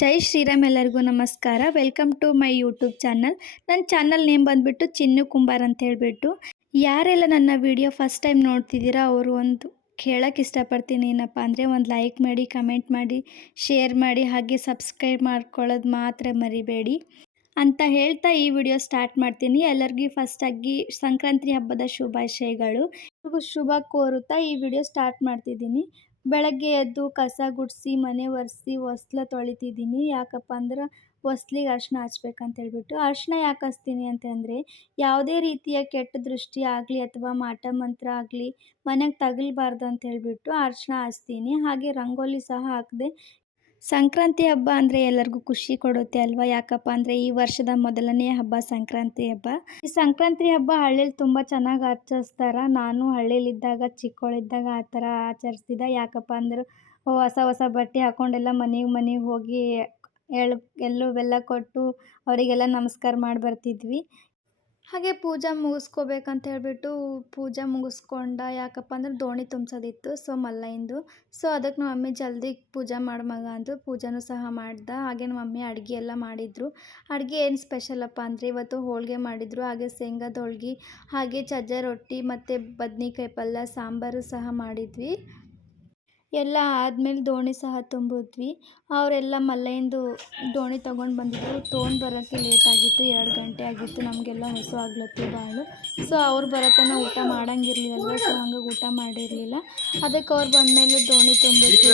ಜೈ ಶ್ರೀರಾಮ್, ಎಲ್ಲರಿಗೂ ನಮಸ್ಕಾರ. Welcome to my YouTube channel. ನನ್ನ ಚಾನಲ್ ನೇಮ್ ಬಂದುಬಿಟ್ಟು ಚಿನ್ನು ಕುಂಬಾರ್ ಅಂತ ಹೇಳಿಬಿಟ್ಟು. ಯಾರೆಲ್ಲ ನನ್ನ ವಿಡಿಯೋ ಫಸ್ಟ್ ಟೈಮ್ ನೋಡ್ತಿದ್ದೀರಾ ಅವರು ಒಂದು ಕೇಳೋಕ್ಕೆ ಇಷ್ಟಪಡ್ತೀನಿ ಏನಪ್ಪ ಅಂದರೆ ಒಂದು ಲೈಕ್ ಮಾಡಿ, ಕಮೆಂಟ್ ಮಾಡಿ, ಶೇರ್ ಮಾಡಿ, ಹಾಗೆ ಸಬ್ಸ್ಕ್ರೈಬ್ ಮಾಡ್ಕೊಳ್ಳೋದು ಮಾತ್ರ ಮರಿಬೇಡಿ ಅಂತ ಹೇಳ್ತಾ ಈ ವಿಡಿಯೋ ಸ್ಟಾರ್ಟ್ ಮಾಡ್ತೀನಿ. ಎಲ್ಲರಿಗೂ ಫಸ್ಟಾಗಿ ಸಂಕ್ರಾಂತಿ ಹಬ್ಬದ ಶುಭಾಶಯಗಳು. ಶುಭ ಕೋರುತ್ತಾ ಈ ವಿಡಿಯೋ ಸ್ಟಾರ್ಟ್ ಮಾಡ್ತಿದ್ದೀನಿ. ಬೆಳಗ್ಗೆ ಎದ್ದು ಕಸ ಗುಡಿಸಿ ಮನೆ ಒರೆಸಿ ಹೊಸ್ಲ ತೊಳಿತಿದ್ದೀನಿ. ಯಾಕಪ್ಪ ಅಂದ್ರೆ ಹೊಸ್ಲಿಗೆ ಅರಿಶಿನ ಹಚ್ಬೇಕಂತ ಹೇಳ್ಬಿಟ್ಟು. ಅರಿಶಿನ ಯಾಕೆ ಹಚ್ತೀನಿ ಅಂತಂದರೆ ಯಾವುದೇ ರೀತಿಯ ಕೆಟ್ಟ ದೃಷ್ಟಿ ಆಗಲಿ ಅಥವಾ ಮಾಟ ಮಂತ್ರ ಆಗಲಿ ಮನೆಗೆ ತಗಲ್ಬಾರ್ದು ಅಂತ ಹೇಳ್ಬಿಟ್ಟು ಅರಿಶಿನ ಹಚ್ತೀನಿ. ಹಾಗೆ ರಂಗೋಲಿ ಸಹ ಹಾಕಿದೆ. ಸಂಕ್ರಾಂತಿ ಹಬ್ಬ ಅಂದರೆ ಎಲ್ಲರಿಗೂ ಖುಷಿ ಕೊಡುತ್ತೆ ಅಲ್ವಾ? ಯಾಕಪ್ಪ ಅಂದರೆ ಈ ವರ್ಷದ ಮೊದಲನೇ ಹಬ್ಬ ಸಂಕ್ರಾಂತಿ ಹಬ್ಬ. ಈ ಸಂಕ್ರಾಂತಿ ಹಬ್ಬ ಹಳ್ಳಿಲಿ ತುಂಬ ಚೆನ್ನಾಗಿ ಆಚರಿಸ್ತಾರೆ. ನಾನು ಹಳ್ಳಿಲಿದ್ದಾಗ ಚಿಕ್ಕವಳಿದ್ದಾಗ ಆ ಥರ ಆಚರಿಸ್ತಿದ್ದೆ. ಯಾಕಪ್ಪ ಅಂದ್ರೆ ಹೊಸ ಹೊಸ ಬಟ್ಟೆ ಹಾಕ್ಕೊಂಡೆಲ್ಲ ಮನೆಗೆ ಹೋಗಿ ಎಳ್ಳು ಬೆಲ್ಲ ಕೊಟ್ಟು ಅವರಿಗೆಲ್ಲ ನಮಸ್ಕಾರ ಮಾಡಿ ಬರ್ತಿದ್ವಿ. ಹಾಗೆ ಪೂಜೆ ಮುಗಿಸ್ಕೋಬೇಕಂತ ಹೇಳ್ಬಿಟ್ಟು ಪೂಜೆ ಮುಗಿಸ್ಕೊಂಡ. ಯಾಕಪ್ಪ ಅಂದ್ರೆ ದೋಣಿ ತುಂಬಿಸೋದಿತ್ತು, ಸೊ ಮಲ್ಲೈಂದು. ಸೊ ಅದಕ್ಕೆ ನಮ್ಮ ಮಮ್ಮಿ ಜಲ್ದಿ ಪೂಜೆ ಮಾಡು ಮಗ ಅಂದರು. ಪೂಜೆನೂ ಸಹ ಮಾಡ್ದೆ. ಹಾಗೆ ನಮ್ಮ ಮಮ್ಮಿ ಅಡುಗೆ ಎಲ್ಲ ಮಾಡಿದರು. ಅಡುಗೆ ಏನು ಸ್ಪೆಷಲಪ್ಪ ಅಂದರೆ ಇವತ್ತು ಹೋಳಿಗೆ ಮಾಡಿದರು, ಹಾಗೆ ಶೇಂಗಾದ ಹೋಳ್ಗೆ, ಹಾಗೆ ಸಜ್ಜೆ ರೊಟ್ಟಿ ಮತ್ತು ಬದ್ನಿಕಾಯಿ ಪಲ್ಯ, ಸಾಂಬಾರು ಸಹ ಮಾಡಿದ್ವಿ. ಎಲ್ಲ ಆದಮೇಲೆ ದೋಣಿ ಸಹ ತುಂಬಿದ್ವಿ. ಅವರೆಲ್ಲ ಮಲ್ಲೈಂದು ದೋಣಿ ತೊಗೊಂಡು ಬಂದಿದ್ರು. ತೊಗೊಂಡು ಬರೋಕ್ಕೆ ಲೇಟ್ ಆಗಿತ್ತು, 2 ಗಂಟೆ ಆಗಿತ್ತು. ನಮಗೆಲ್ಲ ಹಸು ಆಗ್ಲತ್ತು ಭಾಳ. ಸೊ ಅವ್ರು ಬರೋತನ ಊಟ ಮಾಡಂಗಿರ್ಲಿಲ್ಲ, ಸೊ ಹಂಗಾಗಿ ಊಟ ಮಾಡಿರಲಿಲ್ಲ. ಅದಕ್ಕೆ ಅವ್ರು ಬಂದಮೇಲೆ ದೋಣಿ ತುಂಬಿದ್ವಿ.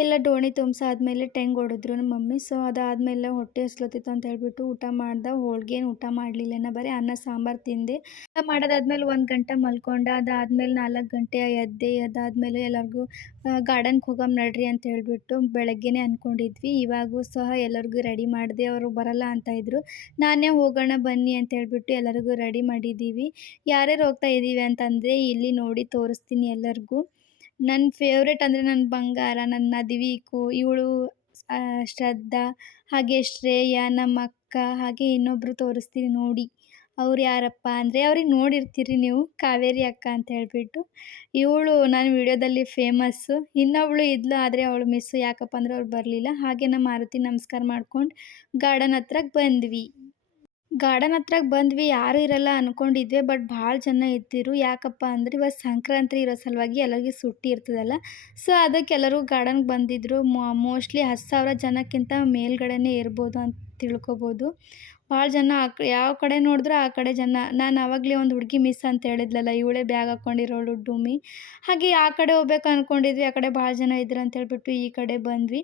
ಎಲ್ಲ ದೋಣಿ ತುಂಬಿಸಾದ್ಮೇಲೆ ಟೆಂಗ್ ಹೊಡೆದ್ರು ನಮ್ಮ ಮಮ್ಮಿ. ಸೊ ಅದಾದಮೇಲೆ ಹೊಟ್ಟೆ ಹಸ್ಲತ್ತಿತ್ತು ಅಂತ ಹೇಳ್ಬಿಟ್ಟು ಊಟ ಮಾಡ್ದೆ. ಹೋಳ್ಗೇನು ಊಟ ಮಾಡಲಿಲ್ಲ, ಬರೀ ಅನ್ನ ಸಾಂಬಾರು ತಿಂದೆ. ಊಟ ಮಾಡೋದಾದ್ಮೇಲೆ 1 ಗಂಟೆ ಮಲ್ಕೊಂಡೆ. ಅದಾದಮೇಲೆ 4 ಗಂಟೆ ಎದ್ದೆ. ಅದಾದಮೇಲೆ ಎಲ್ಲರಿಗೂ ಗಾರ್ಡನ್ಗೆ ಹೋಗೋಣ ನಡ್ರಿ ಅಂತ ಹೇಳ್ಬಿಟ್ಟು ಬೆಳಗ್ಗೆನೇ ಅಂದ್ಕೊಂಡಿದ್ವಿ. ಇವಾಗೂ ಸಹ ಎಲ್ಲರಿಗೂ ರೆಡಿ ಮಾಡಿದೆ. ಅವರು ಬರಲ್ಲ ಅಂತ ಇದ್ದರು. ನಾನೇ ಹೋಗೋಣ ಬನ್ನಿ ಅಂತ ಹೇಳ್ಬಿಟ್ಟು ಎಲ್ಲರಿಗೂ ರೆಡಿ ಮಾಡಿದ್ದೀವಿ. ಯಾರ್ಯಾರು ಹೋಗ್ತಾ ಇದ್ದೀವಿ ಅಂತಂದರೆ ಇಲ್ಲಿ ನೋಡಿ ತೋರಿಸ್ತೀನಿ ಎಲ್ಲರಿಗೂ. ನನ್ನ ಫೇವ್ರೇಟ್ ಅಂದರೆ ನನ್ನ ಬಂಗಾರ, ನನ್ನ ನದಿವೀಕು, ಇವಳು ಶ್ರದ್ಧಾ, ಹಾಗೆ ಶ್ರೇಯಾ, ನಮ್ಮ ಅಕ್ಕ, ಹಾಗೆ ಇನ್ನೊಬ್ಬರು ತೋರಿಸ್ತೀನಿ ನೋಡಿ. ಅವ್ರು ಯಾರಪ್ಪ ಅಂದರೆ ಅವ್ರಿಗೆ ನೋಡಿರ್ತೀರಿ ನೀವು, ಕಾವೇರಿ ಅಕ್ಕ ಅಂತ ಹೇಳ್ಬಿಟ್ಟು. ಇವಳು ನಾನು ವಿಡಿಯೋದಲ್ಲಿ ಫೇಮಸ್ಸು. ಇನ್ನೊಬ್ಳು ಇದ್ಲು, ಆದರೆ ಅವಳು ಮಿಸ್ಸು. ಯಾಕಪ್ಪ ಅಂದರೆ ಅವ್ರು ಬರಲಿಲ್ಲ. ಹಾಗೆ ನಮ್ಮ ಮಾರುತಿ ನಮಸ್ಕಾರ ಮಾಡ್ಕೊಂಡು ಗಾರ್ಡನ್ ಹತ್ರಕ್ಕೆ ಬಂದ್ವಿ. ಯಾರೂ ಇರಲ್ಲ ಅಂದ್ಕೊಂಡಿದ್ವಿ, ಬಟ್ ಭಾಳ ಜನ ಇದ್ದಿರು. ಯಾಕಪ್ಪ ಅಂದರೆ ಇವತ್ತು ಸಂಕ್ರಾಂತಿ ಇರೋ ಸಲುವಾಗಿ ಎಲ್ಲರಿಗೂ ಸುಟ್ಟಿ ಇರ್ತದಲ್ಲ, ಸೊ ಅದಕ್ಕೆ ಎಲ್ಲರೂ ಗಾರ್ಡನ್ಗೆ ಬಂದಿದ್ದರು. ಮೋಸ್ಟ್ಲಿ 10,000 ಜನಕ್ಕಿಂತ ಮೇಲ್ಗಡೆನೇ ಇರ್ಬೋದು ಅಂತ ತಿಳ್ಕೊಬೋದು. ಭಾಳ ಜನ ಯಾವ ಕಡೆ ನೋಡಿದ್ರೂ ಆ ಕಡೆ ಜನ. ನಾನು ಆವಾಗಲೇ ಒಂದು ಹುಡುಗಿ ಮಿಸ್ ಅಂತ ಹೇಳಿದ್ಲಲ್ಲ, ಇವಳೇ ಬ್ಯಾಗ್ ಹಾಕ್ಕೊಂಡಿರೋಳು ಡುಮ್ಮಿ. ಹಾಗೆ ಆ ಕಡೆ ಹೋಗ್ಬೇಕು ಅಂದ್ಕೊಂಡಿದ್ವಿ. ಆ ಕಡೆ ಭಾಳ ಜನ ಇದ್ರು ಅಂತ ಹೇಳ್ಬಿಟ್ಟು ಈ ಕಡೆ ಬಂದ್ವಿ.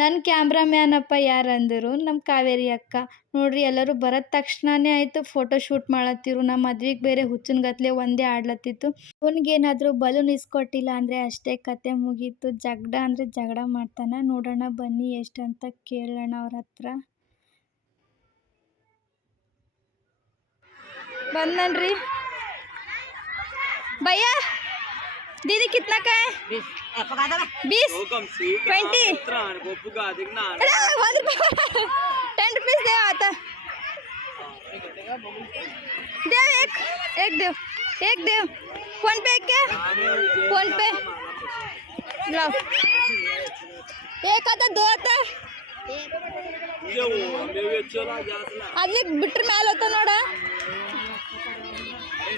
ನನ್ನ ಕ್ಯಾಮ್ರಾಮ್ಯಾನ್ ಅಪ್ಪ ಯಾರು ಅಂದರು, ನಮ್ಮ ಕಾವೇರಿ ಅಕ್ಕ. ನೋಡ್ರಿ ಎಲ್ಲರೂ ಬರೋದ ತಕ್ಷಣವೇ ಆಯಿತು ಫೋಟೋ ಶೂಟ್ ಮಾಡತ್ತಿರು. ನಮ್ಮ ಮದ್ವೆಗೆ ಬೇರೆ ಹುಚ್ಚನಗತ್ಲೆ ಒಂದೇ ಆಡ್ಲತ್ತಿತ್ತು. ಅವನಿಗೇನಾದರೂ ಬಲೂನ್ ಇಸ್ಕೊಟ್ಟಿಲ್ಲ ಅಂದರೆ ಅಷ್ಟೇ, ಕತೆ ಮುಗೀತು. ಜಗಳ ಮಾಡ್ತಾನೆ. ನೋಡೋಣ ಬನ್ನಿ ಎಷ್ಟಂತ ಕೇಳೋಣ ಅವ್ರ ಹತ್ರ. ಬಂದನ್ರಿ भैया, दीदी कितना का है? 20 20 10 रुपीस दे आता देव एक देव फोन पे क्या फोन पे लो एक आता दो आता ಅಲ್ಲಿ ಬಿಟ್ರ ಮೇಲೆ ಹೋತ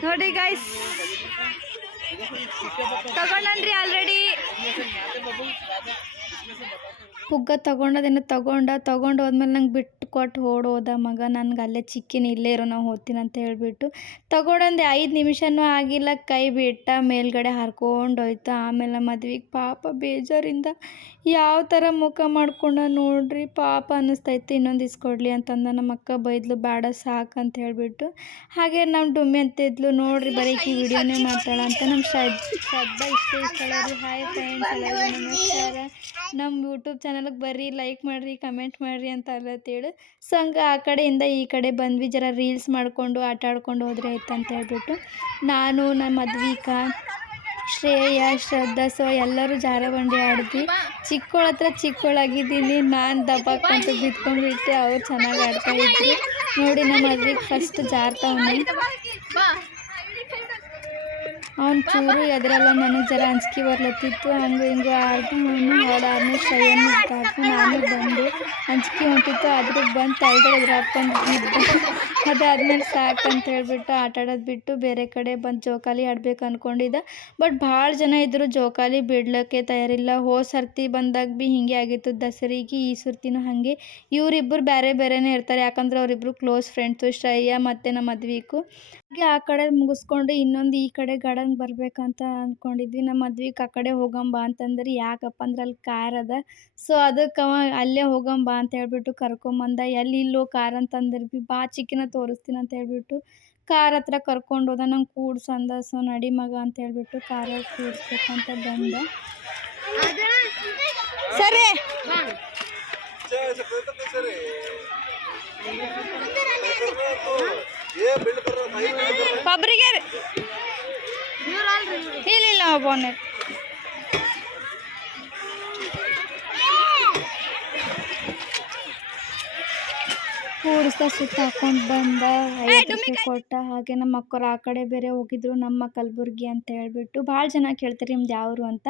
ನೋಡಿ ಗೈಸ್, ತಗೊಂಡ್ರಿ ಆಲ್ರೆಡಿ. ಪುಗ್ಗ ತಗೊಂಡು ಹೋದ್ಮೇಲೆ ನಂಗೆ ಬಿಟ್ಟು ಕೊಟ್ಟು ಓಡೋದ ಮಗ. ನನಗೆ ಅಲ್ಲೇ ಚಿಕ್ಕಿನ ಇಲ್ಲೇ ಇರೋ, ನಾವು ಹೋಗ್ತೀನಿ ಅಂತ ಹೇಳ್ಬಿಟ್ಟು ತಗೊಂಡಂದೆ. 5 ನಿಮಿಷನೂ ಆಗಿಲ್ಲ, ಕೈ ಬಿಟ್ಟ ಮೇಲ್ಗಡೆ ಹರ್ಕೊಂಡೋಯ್ತು. ಆಮೇಲೆ ಮದ್ವೆಗೆ ಪಾಪ ಬೇಜಾರಿಂದ ಯಾವ ಥರ ಮುಖ ಮಾಡ್ಕೊಂಡ ನೋಡ್ರಿ. ಪಾಪ ಅನ್ನಿಸ್ತೈತೆ. ಇನ್ನೊಂದು ಇಸ್ಕೊಡ್ಲಿ ಅಂತಂದ. ನಮ್ಮ ಅಕ್ಕ ಬೈದ್ಲು, ಬೇಡ ಸಾಕು ಅಂತ ಹೇಳ್ಬಿಟ್ಟು. ಹಾಗೆ ನಮ್ಮ ಡುಮ್ಮಿ ಅಂತಿದ್ಲು, ನೋಡ್ರಿ ಬರೀ ಈ ವಿಡಿಯೋನೇ ಮಾಡ್ತಾಳೆ ಅಂತ. ನಮ್ಮ ಶ್ರದ್ಧಾ ಇಷ್ಟ ಹಾಯ್ ಫ್ರೆಂಡ್ಸ್, ಎಲ್ಲರಿಗೂ ನಮಸ್ಕಾರ. ನಮ್ಮ ಯೂಟ್ಯೂಬ್ ಚಾನಲ್ಗೆ ಬರ್ರಿ, ಲೈಕ್ ಮಾಡಿರಿ, ಕಮೆಂಟ್ ಮಾಡಿರಿ ಅಂತ ಅಲ್ಲತ್ತೇಳಿ. ಸೊ ಹಂಗೆ ಆ ಕಡೆಯಿಂದ ಈ ಕಡೆ ಬಂದ್ವಿ. ಜರ ರೀಲ್ಸ್ ಮಾಡಿಕೊಂಡು ಆಟ ಆಡ್ಕೊಂಡು ಹೋದ್ರೆ ಆಯ್ತು ಅಂತ ಹೇಳ್ಬಿಟ್ಟು ನಾನು, ನಮ್ಮ ಮದ್ವಿಕಾ, ಶ್ರೇಯಾ, ಶ್ರದ್ಧಾ, ಸೊ ಎಲ್ಲರೂ ಜಾರಬಂಡಿ ಆಡಿದ್ವಿ. ಚಿಕ್ಕವಳ ಹತ್ರ ಚಿಕ್ಕವಳಾಗಿದ್ದೀನಿ. ನಾನು ದಬ್ಬಾಕಂತ ಬಿದ್ಕೊಂಡ್ಬಿಟ್ಟೆ. ಅವ್ರು ಚೆನ್ನಾಗಿ ಆಡ್ತಾಯಿದ್ರು. ನೋಡಿ ನಮ್ಮ ಮದ್ವಿಗೆ ಫಸ್ಟ್ ಜಾರ್ತಾವನು. ಅವ್ನು ಚೂರು ಎದ್ರಲ್ಲ, ನನಗೆ ಜರ ಅಂಜಿಕೆ ಬರ್ಲತ್ತಿತ್ತು. ಹಂಗೆ ಹಿಂಗೆ ಆಡ್ದು ಹೊಡಾದ್ಮೇಲೆ ಶ್ರೇಯನ್ನು ಜಾರ್ದು ನಾನು ಬಂದೆ. ಅಂಜಿಕೆ ಹೊಂಟಿತ್ತು, ಆದರೂ ಬಂದು ತಳಗಡೆ ಎದುರಾಕೊಂಡು ಬಿದ್ದೆ. ಅದಾದ್ಮೇಲೆ ಸಾಕಂತ ಹೇಳ್ಬಿಟ್ಟು ಆಟ ಆಡೋದು ಬಿಟ್ಟು ಬೇರೆ ಕಡೆ ಬಂದು ಜೋಕಾಲಿ ಆಡ್ಬೇಕು ಅಂದ್ಕೊಂಡಿದ್ದೆ. ಬಟ್ ಭಾಳ ಜನ ಇದ್ದರು, ಜೋಕಾಲಿ ಬಿಡ್ಲಿಕ್ಕೆ ತಯಾರಿಲ್ಲ. ಸರ್ತಿ ಬಂದಾಗ ಭೀ ಹೀಗೆ ಆಗಿತ್ತು ದಸರಿಗೆ, ಈ ಸರ್ತಿನೂ ಹಾಗೆ. ಇವರಿಬ್ಬರು ಬೇರೆ ಬೇರೆನೇ ಇರ್ತಾರೆ, ಯಾಕಂದ್ರೆ ಅವರಿಬ್ಬರು ಕ್ಲೋಸ್ ಫ್ರೆಂಡ್ಸು, ಶ್ರೇಯ ಮತ್ತು ನಮ್ಮ ಮದ್ವಿಗೂ. ಹಾಗೆ ಆ ಕಡೆ ಮುಗಿಸ್ಕೊಂಡು ಇನ್ನೊಂದು ಈ ಕಡೆ ಗಾರ್ಡನ್ ಬರ್ಬೇಕಂತ ಅಂದ್ಕೊಂಡಿದ್ವಿ. ನಮ್ಮ ಮದ್ವಿಗೆ ಆ ಕಡೆ ಹೋಗಂಬ ಅಂತಂದ್ರೆ, ಯಾಕಪ್ಪ ಅಂದ್ರೆ ಅಲ್ಲಿ ಕಾರ್ ಅದ. ಸೊ ಅದಕ್ಕೆ ಅವ ಅಲ್ಲೇ ಹೋಗಂಬ ಅಂತ ಹೇಳ್ಬಿಟ್ಟು ಕರ್ಕೊಂಬಂದ. ಎಲ್ಲಿ ಇಲ್ಲೋ ಕಾರ್ ಅಂತಂದ್ರೆ ಭೀ ಬಾ ಚಿಕ್ಕಿನ ತೋರಿಸ್ತೀನಿ ಅಂತ ಹೇಳ್ಬಿಟ್ಟು ಕಾರ್ ಹತ್ರ ಕರ್ಕೊಂಡು ಹೋದ. ನಂಗೆ ಕೂಡ್ಸಂದ. ಸೊ ನಡಿ ಮಗ ಅಂತ ಹೇಳ್ಬಿಟ್ಟು ಕಾರಲ್ಲಿ ಕೂಡಿಸ್ಬೇಕಂತ ಬಂದ. ಸರಿ ಒಬ್ರಿಗೆ ಇಲ್ಲ ಒಬ್ಬನೇ ಕೂಡಿಸ್ದ, ಸುತ್ತ ಹಾಕೊಂಡು ಬಂದ, 50 ರೂಪಾಯಿ ಕೊಟ್ಟ. ಹಾಗೆ ನಮ್ಮ ಅಕ್ಕವ್ರು ಆ ಕಡೆ ಬೇರೆ ಹೋಗಿದ್ರು, ನಮ್ಮ ಕಲಬುರ್ಗಿ ಅಂತ ಹೇಳ್ಬಿಟ್ಟು. ಭಾಳ ಜನ ಕೇಳ್ತಾರೆ ನಿಮ್ದು ಯಾವರು ಅಂತ.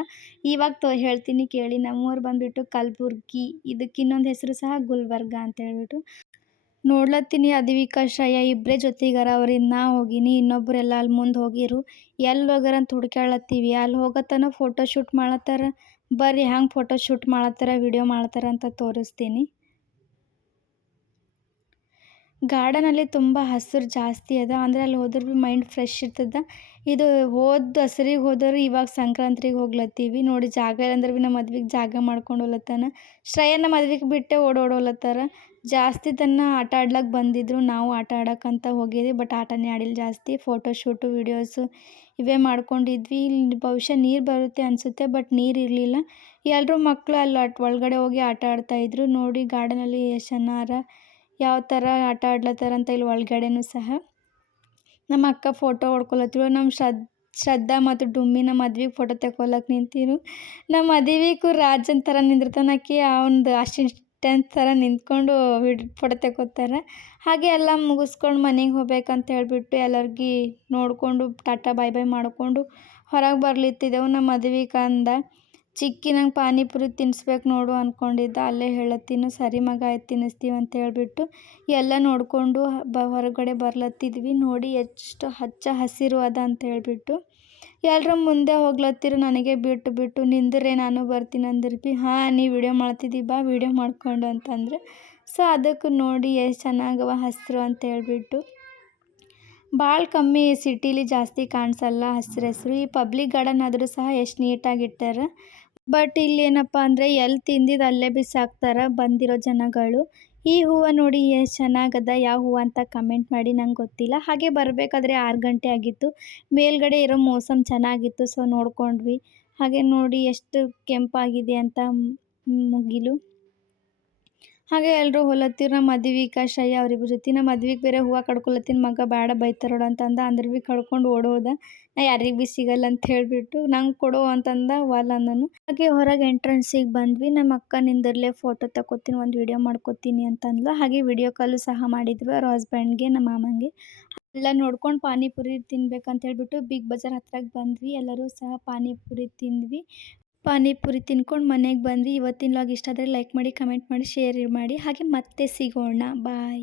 ಇವಾಗ ಹೇಳ್ತೀನಿ ಕೇಳಿ. ನಮ್ಮೂರು ಬಂದುಬಿಟ್ಟು ಕಲಬುರ್ಗಿ, ಇದಕ್ಕೆ ಇನ್ನೊಂದು ಹೆಸರು ಸಹ ಗುಲ್ಬರ್ಗ ಅಂತ ಹೇಳ್ಬಿಟ್ಟು. ನೋಡ್ಲತ್ತೀನಿ ಅದ್ವಿಕಾ ಶ್ರೇಯ ಇಬ್ಬರೇ ಜೊತೆಗಾರ. ಅವ್ರಿಂದ ನಾ ಹೋಗಿನಿ, ಇನ್ನೊಬ್ಬರೆಲ್ಲ ಅಲ್ಲಿ ಮುಂದೆ ಹೋಗಿರು. ಎಲ್ಲಿ ಹೋಗ್ಯಾರ ಅಂತ ಹುಡ್ಕ್ಯಾಳತ್ತೀವಿ. ಅಲ್ಲಿ ಹೋಗತ್ತನ ಫೋಟೋ ಶೂಟ್ ಮಾಡತ್ತಾರ. ಬರ್ರಿ ಹ್ಯಾಂಗೆ ಫೋಟೋ ಶೂಟ್ ಮಾಡತ್ತಾರ, ವಿಡಿಯೋ ಮಾಡ್ತಾರ ಅಂತ ತೋರಿಸ್ತೀನಿ. ಗಾರ್ಡನಲ್ಲಿ ತುಂಬ ಹಸಿರು ಜಾಸ್ತಿ ಅದ, ಅಂದರೆ ಅಲ್ಲಿ ಹೋದ್ರೆ ಭೀ ಮೈಂಡ್ ಫ್ರೆಶ್ ಇರ್ತದೆ. ಇದು ದಸರಿಗೆ ಹೋದವರು ಇವಾಗ ಸಂಕ್ರಾಂತಿಗೆ ಹೋಗ್ಲತ್ತೀವಿ. ನೋಡಿ ಜಾಗ ಇಲ್ಲಂದ್ರೆ ಭೀ ನಮ್ಮ ಮದ್ವೆಗೆ ಜಾಗ ಮಾಡ್ಕೊಂಡು ಹೋಗ್ಲತ್ತಾನ. ಶ್ರೇಯನ ಮದ್ವೆಗೆ ಬಿಟ್ಟೆ ಓಡೋಗ್ಲತ್ತಾರ. ಜಾಸ್ತಿ ತನ್ನ ಆಟ ಆಡ್ಲಕ್ಕೆ ಬಂದಿದ್ರು, ನಾವು ಆಟ ಆಡೋಕ್ಕಂತ ಹೋಗಿದ್ವಿ. ಬಟ್ ಆಟನೇ ಆಡಿಲ್ಲ ಜಾಸ್ತಿ. ಫೋಟೋ ಶೂಟು ವೀಡಿಯೋಸು ಇವೇ ಮಾಡ್ಕೊಂಡಿದ್ವಿ. ಇಲ್ಲಿ ಬಹುಶಃ ನೀರು ಬರುತ್ತೆ ಅನಿಸುತ್ತೆ, ಬಟ್ ನೀರು ಇರಲಿಲ್ಲ. ಎಲ್ಲರೂ ಮಕ್ಕಳು ಅಲ್ಲಿ ಒಳಗಡೆ ಹೋಗಿ ಆಟ ಆಡ್ತಾಯಿದ್ರು. ನೋಡಿ ಗಾರ್ಡನಲ್ಲಿ ಎಷ್ಟು ಚೆನ್ನಾರ ಯಾವ ಥರ ಆಟ ಆಡ್ಲತ್ತಾರ ಅಂತ ಇಲ್ಲಿ ಒಳಗಡೆನೂ ಸಹ. ನಮ್ಮ ಅಕ್ಕ ಫೋಟೋ ಹೊಡ್ಕೊಳತ್ತಿರು. ನಮ್ಮ ಶ್ರದ್ಧಾ ಮತ್ತು ಡುಮ್ಮಿನ ಮದ್ವೆಗೆ ಫೋಟೋ ತೆಕ್ಕೊಳಕ್ಕೆ ನಿಂತಿರು. ನಮ್ಮ ಮದುವೆಗೂ ರಾಜನ್ ಥರ ನಿಂದಿರ್ತಾನಕಿ, ಅವನದು ಅಸಿಸ್ಟೆಂಟ್ ಥರ ನಿಂತ್ಕೊಂಡು ಫೋಟೋ ತೆಕ್ಕೋತಾರೆ. ಹಾಗೆ ಎಲ್ಲ ಮುಗಿಸ್ಕೊಂಡು ಮನೆಗೆ ಹೋಗ್ಬೇಕಂತ ಹೇಳ್ಬಿಟ್ಟು ಎಲ್ಲರಿಗೆ ನೋಡಿಕೊಂಡು ಟಾಟಾ ಬಾಯ್ ಬಾಯ್ ಮಾಡಿಕೊಂಡು ಹೊರಗೆ ಬರ್ಲಿತ್ತಿದ್ದೆವು. ನಮ್ಮ ಮದುವೆಗೆ ಅಂದ, ಚಿಕ್ಕಿ ನಂಗೆ ಪಾನಿಪುರಿ ತಿನ್ನಿಸ್ಬೇಕು ನೋಡು ಅಂದ್ಕೊಂಡಿದ್ದ. ಅಲ್ಲೇ ಹೇಳತ್ತೀನಿ, ಸರಿ ಮಗ ಆಯ್ತು ತಿನ್ನಿಸ್ತೀವಿ ಅಂತ ಹೇಳ್ಬಿಟ್ಟು ಎಲ್ಲ ನೋಡಿಕೊಂಡು ಹೊರಗಡೆ ಬರ್ಲತ್ತಿದ್ವಿ. ನೋಡಿ ಎಷ್ಟು ಹಚ್ಚ ಹಸಿರು ಅದ ಅಂತ ಹೇಳ್ಬಿಟ್ಟು ಎಲ್ಲರೂ ಮುಂದೆ ಹೋಗ್ಲತ್ತಿರು. ನನಗೆ ಬಿಟ್ಟು ನಿಂದ್ರೆ ನಾನು ಬರ್ತೀನಿ ಅಂದ್ರೆ ಭೀ ಹಾಂ ನೀ ವಿಡಿಯೋ ಮಾಡ್ತಿದ್ದಿ ಬಾ ವಿಡಿಯೋ ಮಾಡ್ಕೊಂಡು ಅಂತಂದ್ರೆ. ಸೊ ಅದಕ್ಕೆ ನೋಡಿ ಎಷ್ಟು ಚೆನ್ನಾಗವ ಹಸಿರು ಅಂತ ಹೇಳ್ಬಿಟ್ಟು. ಭಾಳ ಕಮ್ಮಿ, ಸಿಟೀಲಿ ಜಾಸ್ತಿ ಕಾಣಿಸಲ್ಲ ಹಸಿರು. ಈ ಪಬ್ಲಿಕ್ ಗಾರ್ಡನ್ ಆದರೂ ಸಹ ಎಷ್ಟು ನೀಟಾಗಿಟ್ಟಾರ. ಬಟ್ ಇಲ್ಲಿ ಏನಪ್ಪ ಅಂದರೆ ಎಲ್ಲಿ ತಿಂದಿದ್ದು ಅಲ್ಲೇ ಬಿಸಾಕ್ತಾರೆ ಬಂದಿರೋ ಜನಗಳು. ಈ ಹೂವು ನೋಡಿ ಎಷ್ಟು ಚೆನ್ನಾಗದ, ಯಾವ ಹೂವು ಅಂತ ಕಮೆಂಟ್ ಮಾಡಿ, ನಂಗೆ ಗೊತ್ತಿಲ್ಲ. ಹಾಗೆ ಬರಬೇಕಾದ್ರೆ 6 ಗಂಟೆ ಆಗಿತ್ತು. ಮೇಲ್ಗಡೆ ಇರೋ ಮೋಸಮ್ ಚೆನ್ನಾಗಿತ್ತು, ಸೊ ನೋಡ್ಕೊಂಡ್ವಿ. ಹಾಗೆ ನೋಡಿ ಎಷ್ಟು ಕೆಂಪಾಗಿದೆ ಅಂತ ಮುಗಿಲು. ಹಾಗೆ ಎಲ್ಲರೂ ಹೊಲತ್ತಿರು. ನಮ್ಮ ಮದ್ವಿಗೆ ಶ್ರೇಯ ಅವರಿಬ್ಬರ ಜೊತೆ. ನಮ್ಮ ಮದ್ವಿಗೆ ಬೇರೆ ಹೂವು ಕಡ್ಕೊಳತ್ತೀನಿ, ಮಗ ಬೇಡ ಬೈತಾರೋಡು ಅಂತಂದ. ಅಂದ್ರೆ ಭೀ ಕಡ್ಕೊಂಡು ಓಡೋದ. ನಾ ಯಾರಿಗೆ ಭೀ ಸಿಗಲ್ಲ ಅಂತ ಹೇಳಿಬಿಟ್ಟು ನಂಗೆ ಕೊಡು ಅಂತಂದ, ವಲ್ಲ ಅಂದನು. ಹಾಗೆ ಹೊರಗೆ ಎಂಟ್ರೆನ್ಸಿಗೆ ಬಂದ್ವಿ. ನಮ್ಮ ಅಕ್ಕ ನಿಂದಿರ್ಲೆ ಫೋಟೋ ತಗೋತೀನಿ, ಒಂದು ವಿಡಿಯೋ ಮಾಡ್ಕೋತೀನಿ ಅಂತಂದ್ಲು. ಹಾಗೆ ವಿಡಿಯೋ ಕಾಲು ಸಹ ಮಾಡಿದ್ವಿ ಅವ್ರ ಹಸ್ಬೆಂಡ್ಗೆ, ನಮ್ಮ ಮಾಮಂಗೆ. ಎಲ್ಲ ನೋಡ್ಕೊಂಡು ಪಾನಿಪುರಿ ತಿನ್ಬೇಕಂತ ಹೇಳ್ಬಿಟ್ಟು ಬಿಗ್ ಬಜಾರ್ ಹತ್ರಕ್ಕೆ ಬಂದ್ವಿ. ಎಲ್ಲರೂ ಸಹ ಪಾನಿಪುರಿ ತಿಂದ್ವಿ. ಪಾನಿಪುರಿ ತಿನ್ಕೊಂಡು ಮನೆಗೆ ಬಂದ್ವಿ. ಇವತ್ತಿನ ವ್ಲಾಗ್ ಇಷ್ಟ ಆದರೆ ಲೈಕ್ ಮಾಡಿ, ಕಮೆಂಟ್ ಮಾಡಿ, ಶೇರ್ ಮಾಡಿ. ಹಾಗೆ ಮತ್ತೆ ಸಿಗೋಣ. ಬಾಯ್.